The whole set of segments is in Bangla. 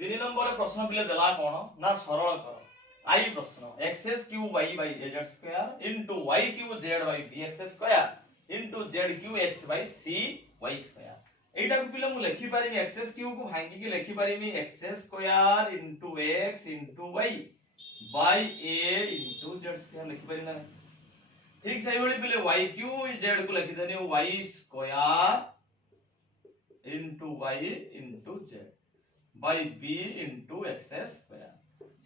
ତିନି ନମ୍ବର ପ୍ରଶ୍ନ ପିଲା ଦେଲା କ'ଣ ନା ସରଳ କର ଆଇ ପ୍ରଶ୍ନ x s q y by z square into y q z by b x s square into z q x by c y square ଏଇଟାକୁ ପିଲା ମୁଁ ଲେଖିପାରିବି ଏକ୍ସଏସ୍ କ୍ୟୁ କୁ ଭାଙ୍ଗିକି ଲେଖିପାରିବି x s square into x into y by a into z square ଲେଖିପାରିବି ନା ঠিক সেইভাবে পিলে ওয়াই কিউ জেড কু লিখিদেলি y square into y into z by b into x square.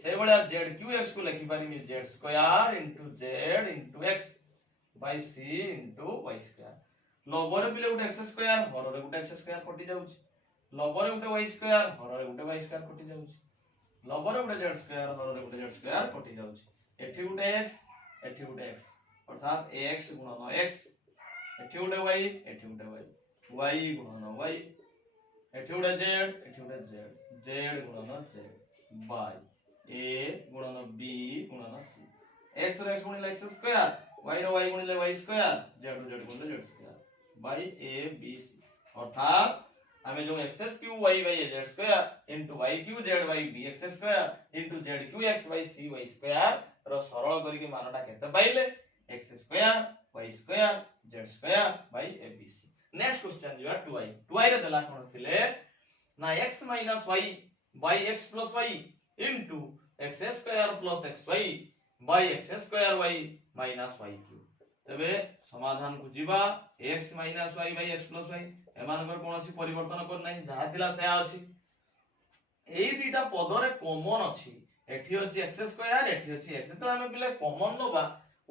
সেইভাবে z qx কু লিখিপারিমি z square into z into x by c into y square লবরে পিলে গোটে x স্কোয়ার হররে গোটে x স্কোয়ার কটি যাଉଛି লবরে গোটে y স্কোয়ার হররে গোটে y স্কোয়ার কটি যাଉଛି লবরে গোটে z স্কোয়ার হররে গোটে z স্কোয়ার কটি যাଉଛି এটি গোটে x এটি গোটে x অর্থাৎ ax গুণন x এটি গোটে y এটি গোটে y y গুণন y এঠিউড়া জেড এঠিউড়া জেড জেড গুণানো জেড বাই এ গুণানো বি গুণানো সি এক্স এর এক্স গুণিলে এক্স স্কয়ার ওয়াই এর ওয়াই গুণিলে ওয়াই স্কয়ার জেড এর z গুণিলে z square by a b c অর্থাৎ আমি লুং x q y by z square into y q z by b x square into z q x by c y square র সরল করি কি মানটা কেতে পাইলে x square y square z square by a b c stand your 2i 2i ರ ತಲಾಕ್ ಮಾಡೋದಿಲ್ಲ ನಾ x y x y x xy x y y cube ତେବେ সমাধান কু যিবা x y x y এমানকর কোনসি পরিবর্তন কর নাই যাহা থিলা সেয়া আছে এই দুইটা পদরে কমন আছে এটি আছে x স্কয়ার এটি আছে x তো আমি পিলে কমন নবা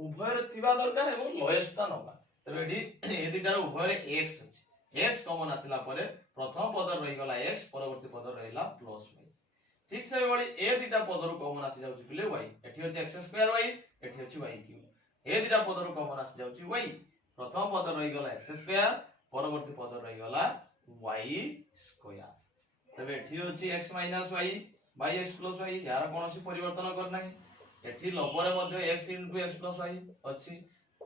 উভয়ের থিবা দরকার এবং লয়েস্টটা নবা ତେବେ ଏଠି ଏ ଦୁଇଟାର ଉଭୟରେ ଏକ୍ସ ଅଛି এক্স কমন আসিলা পরে প্রথম পদ রহিগলা এক্স পরবর্তী পদ রহিলা প্লস ওয়াই ঠিক সেইভাবে এ দুইটা পদরু কমন আসি যাচ্ছে পিলে ওয়াই এটি হচ্ছে এক্স স্কোয়ার ওয়াই এটি হচ্ছে ওয়াই কিউ এ দুইটা পদরু কমন আসি যাচ্ছে ওয়াই প্রথম পদ রহিগলা এক্স স্কোয়ার পরবর্তী পদ রহিগলা ওয়াই স্কোয়ার তবে এটি হচ্ছে x minus y by x plus y ইয়ার কোণী পরিবর্তন করে নাই এটি লবরে মধ্যে x into x plus y আছে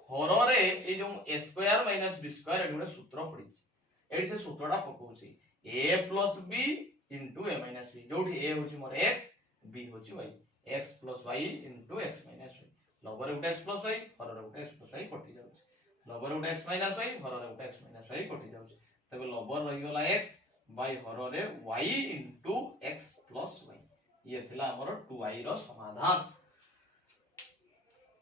হররে এই যে a square minus b square এটি গোটে সূত্র পড়িছে ଏଠି ସେ ସୂତ୍ରଟା ପକଉଛି a plus b into a minus b ଯୋଉଠି ଏ ହେଉଛି ମୋର ଏକ୍ସ ବି ହେଉଛି y x plus y into x minus y ଲବରେ ଗୋଟେ ଏକ୍ସ ପ୍ଲସ୍ ୱାଇ ହରରେ ଗୋଟେ ଏକ୍ସ ପ୍ଲସ୍ ୱାଇ କଟି ଯାଉଛି ଲବରେ ଗୋଟେ ଏକ୍ସ ମାଇନସ୍ ୱାଇ ହରରେ ଗୋଟେ ଏକ୍ସ ମାଇନସ୍ ୱାଇ କଟି ଯାଉଛି ତେବେ ଲବର ରହିଗଲା ଏକ୍ସ ବାଇ ହରରେ y into x plus y ଇଏ ଥିଲା ଆମର ଟୁ ୱାଇର ସମାଧାନ